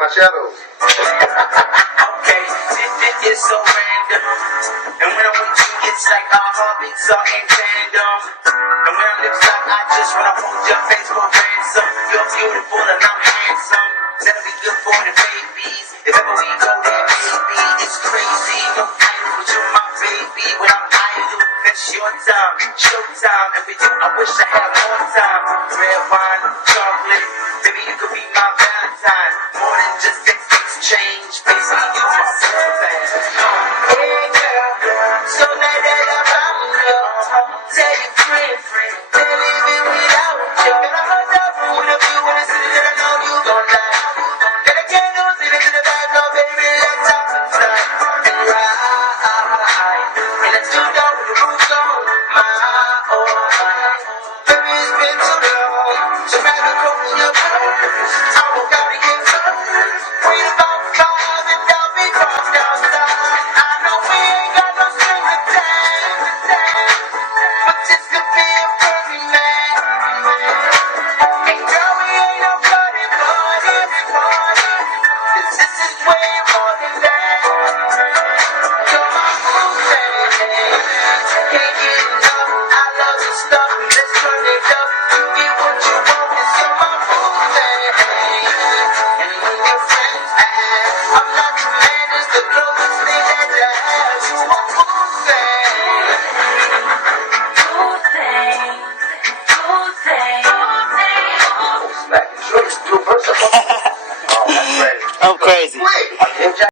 demasiado. Okay, this is so random. And when I'm with you, it's like our heartbeats are in tandem. And when I'm lips locked, I just wanna hold your face for ransom. You're beautiful and I'm handsome. That'll be good for the babies. If ever we go there, baby, it's crazy. No idol, but you're my baby. When I'm idle, that's your time, showtime. And for you, I wish I had more time. Red wine,